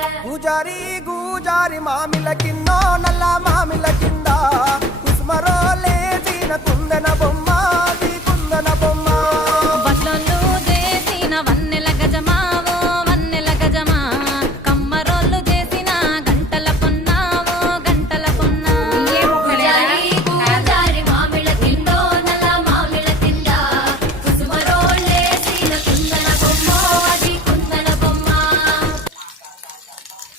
గుజారి గుజారి మామిల కిందో నల్ల మామిల కింద. కుస్మరో లేచిన కుందన బొమ్మ కుందన బొమ్మ. బట్లొల్లు చేసిన వన్నెల